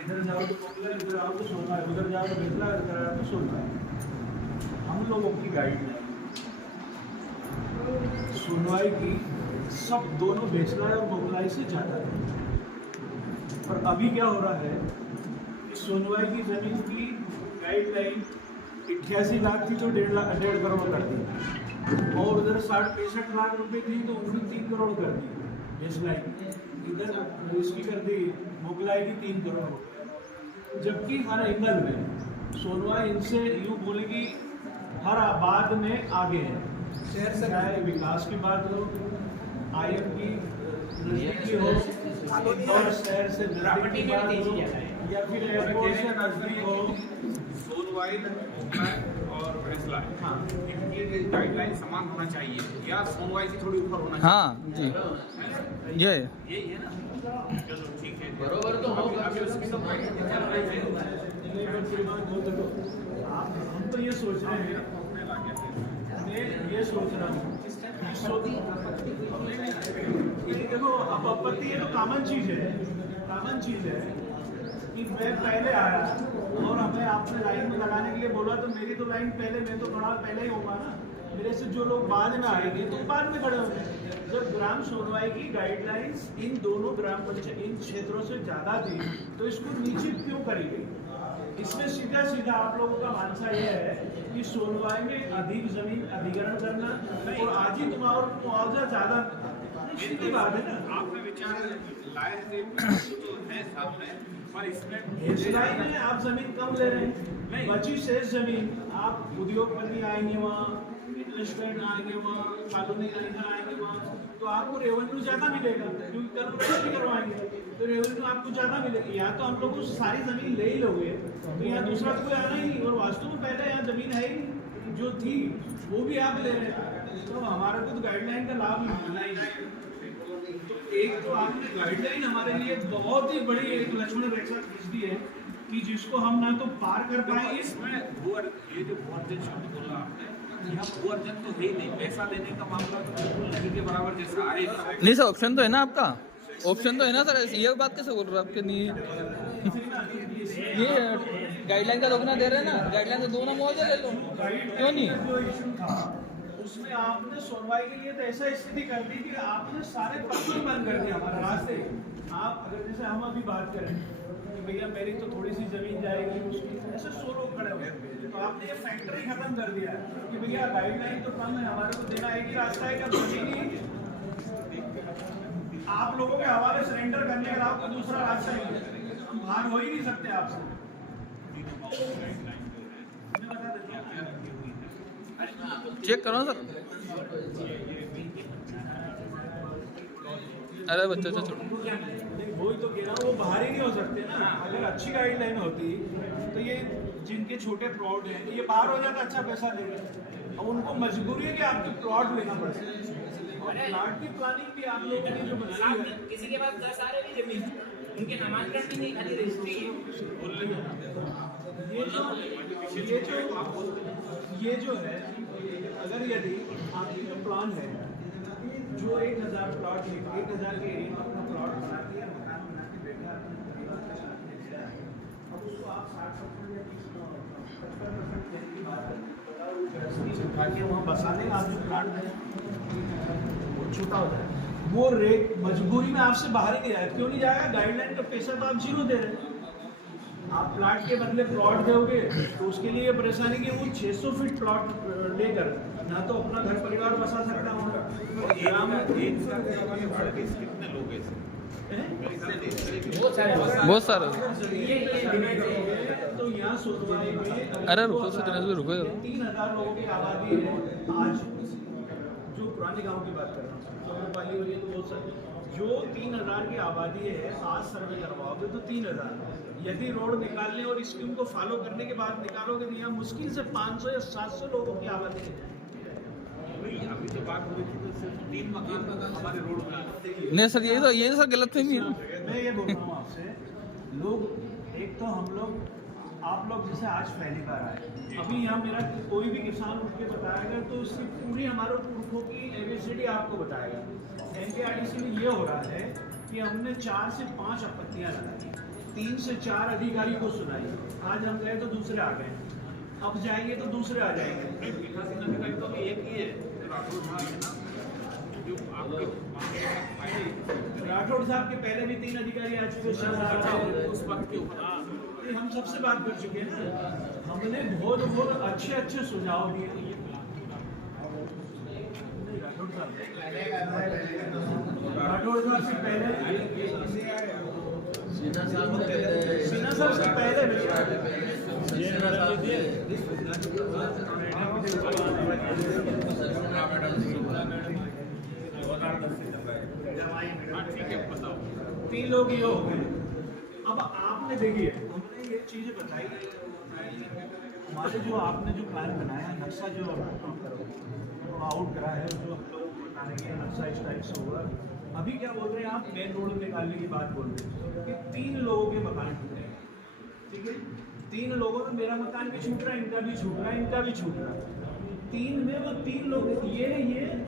इधर जाओ तो मोगलाई, इधर आओ तो सोनवाई, उधर जाओ तो बेतला, इधर आओ तो सोनवाई। हम लोगों की गाइडलाइन सोनवाई की सब दोनों बेतला और मोगलाई से ज़्यादा है। और अभी क्या हो रहा है कि सोनवाई की ज़मीन की गाइडलाइन 88 लाख थी तो 1.5 करोड़ कर दी, और उधर 60-65 लाख रुपए थी तो उन्होंने 3 करोड़ कर दी बेसलाई की। इधर इसकी कर दी मोगलाई की 3 करोड़ हो गया। जबकि हर एंगल में सोनवाई इनसे यूँ बोले कि हर आबाद में आगे है। शहर से चाहे विकास की बात हो, आयम की नजदीकी हो, और शहर से नजदीक की बात हो, या फिर एयरपोर्ट से नजदीक हो। सोनवाई और फैसला हाँ इनकी गाइडलाइन समान होना चाहिए या सोनवाई से थोड़ी ऊपर होना चाहिए। हाँ जी यही है ना। चलो ठीक है, बरोबर तो होगा। अभी उसकी तो हम तो ये सोच रहे हैं, मैं ये सोच रहा हूँ देखो, अब आपत्ति ये तो कॉमन चीज़ है कि मैं पहले आया और हमें आपने लाइन में लगाने के लिए बोला तो मेरी तो लाइन पहले, मैं तो खड़ा पहले ही होगा ना। मेरे से जो लोग बाद में आएंगे तो बाद में खड़े होंगे। जब ग्राम सोनवाई की गाइडलाइंस इन दोनों ग्राम पंचायत इन क्षेत्रों से ज़्यादा थी तो इसको नीचे क्यों करी गई? इसमें सीधा सीधा आप लोगों का मानसा यह है कि सोनवाई में अधिक जमीन अधिग्रहण करना और आज ही तुम्हारा मुआवजा ज़्यादा, सीधी बात है ना। आपने विचार लाए थे तो है सामने, पर इसमें बेसलाई में आप जमीन कम ले रहे हैं, बची शेष जमीन आप उद्योगपति आएंगे वहाँ, इन्वेस्टमेंट आएंगे वहाँ, कॉलोनी आएंगे वहाँ, तो आपको रेवेन्यू ज़्यादा मिलेगा क्योंकि कल करवाएंगे तो रेवेन्यू आपको ज़्यादा मिलेगा। या तो हम लोग सारी ज़मीन ले ही लोगे तो यहाँ दूसरा कोई आना ही नहीं, और वास्तव में पहले यहाँ ज़मीन है ही जो थी वो भी आप ले रहे हैं, तो हमारे को तो गाइडलाइन का लाभ मिलना ही नहीं। तो एक तो आपने गाइडलाइन हमारे लिए बहुत ही बड़ी एक लक्ष्मण रेखा खींच दी है कि जिसको हम ना तो पार कर पाए। इसमें ये जो भूअर्जन शब्द बोला आपने, यहाँ भूअर्जन तो है ही नहीं, पैसा देने का मामला तो बिल्कुल नहीं के बराबर जैसा आएगा। नहीं सर, ऑप्शन तो है ना आपका, ऑप्शन तो है ना सर। ये बात कैसे बोल रहे हो आपके नहीं? ये गाइडलाइन का लोग ना दे रहे हैं ना, गाइडलाइन से दो ना मुआवजा ले लो, क्यों नहीं? जो इशू था उसमें आपने सोनवाई के लिए तो ऐसा स्थिति कर दी कि आपने सारे पत्थर बंद कर दिया हमारे रास्ते। आप अगर जैसे हम अभी बात करें कि भैया मेरी तो थोड़ी सी जमीन जाएगी, उसकी ऐसे 100 लोग खड़े हुए, तो आपने ये फैक्ट्री खत्म कर दिया है कि भैया गाइडलाइन तो कम है, हमारे को देना एक ही रास्ता है कि जमीन ही आप लोगों के हवाले सरेंडर करने का आपको दूसरा रास्ता नहीं है, हम भाग हो ही नहीं सकते आपसे। चेक करो सर। अरे बच्चा छोड़ो, वही तो कह रहा हूँ, वो बाहर ही नहीं हो सकते ना। अगर अच्छी गाइडलाइन होती तो ये जिनके छोटे प्लॉट हैं ये बाहर हो जाता, अच्छा पैसा देंगे। अब उनको मजबूरी है कि आपको प्लॉट लेना पड़े, और प्लॉट की प्लानिंग भी आप लोगों की जो बनाई है। किसी के पास 10 आ रही जमीन, उनके नामांकन भी नहीं, खाली रजिस्ट्री है। ये जो है, अगर यदि आपकी जो प्लान है जो 1000 प्लॉट 1000 के एरिया में अपना प्लॉट बना के या मकान बना के बैठा, अब उसको आप 60% या 55% देने की बात करें ताकि वहाँ बसाने का आप जो प्लाट है वो छूटा हो जाए। वो रेट मजबूरी में आपसे बाहर ही नहीं जाएगा। क्यों नहीं जाएगा? गाइडलाइन का पैसा तो आप जीरो दे रहे हैं। आप प्लाट के बदले प्लॉट दोगे तो उसके लिए परेशानी कि वो 600 फीट प्लॉट लेकर ना तो अपना घर परिवार बसा सकता हूँ। कितने लोग हैं? बहुत सारे। तो यहाँ सोनवाई में अरे रुको सर, रुको। 3000 लोगों की आबादी है आज, जो पुराने गांव की बात कर रहा हूँ, पाली वाली तो बहुत सारी, जो 3000 की आबादी है, आज सर्वे करवाओगे तो 3000। यदि रोड निकालने और स्कीम को फॉलो करने के बाद निकालोगे तो यहाँ मुश्किल से 500 या 700 लोगों की आबादी है। अभी तो बात हो रही थी तो सिर्फ 3 मकान हमारे रोड में आते हैं। नहीं सर, ये सर गलत फहमी है। मैं ये बोल रहा हूँ आपसे, लोग एक तो हम लोग आप लोग जैसे आज पहली बार आए, अभी यहाँ मेरा कोई भी किसान उठ के बताएगा तो उसकी पूरी हमारे पुरखों की ABCD आपको बताएगा। NPRDC में ये हो रहा है कि हमने 4 से 5 आपत्तियां लगाई, 3 से 4 अधिकारी को सुनाई। आज हम गए तो दूसरे आ गए, अब जाएंगे तो दूसरे आ जाएंगे। पीठासीन अधिकारी तो एक ही है, राठौर साहब है ना, जो आपके राठौड़ साहब के पहले भी 3 अधिकारी आ चुके हैं उस वक्त के ऊपर। हम सबसे बात कर चुके हैं ना, हमने बहुत अच्छे सुझाव दिए। राठौड़ साहब से पहले सिन्हा साहब से ठीक है, बताओ। 3 लोग ये हो गए। अब आपने देखिए, हमने ये चीजें बताई, हमारे जो आपने जो प्लान बनाया, नक्शा जो आउट करा है, जो हम लोग बताएंगे नक्शा इस टाइप से होगा। अभी क्या बोल रहे हैं आप, मेन रोड निकालने की बात बोल रहे हैं कि 3 लोगों के मकान टूटे हैं, ठीक है। 3 लोगों में मेरा मकान भी छूट रहा है, इनका भी छूट रहा है, इनका भी छूट रहा है। 3 में वो 3 लोग ये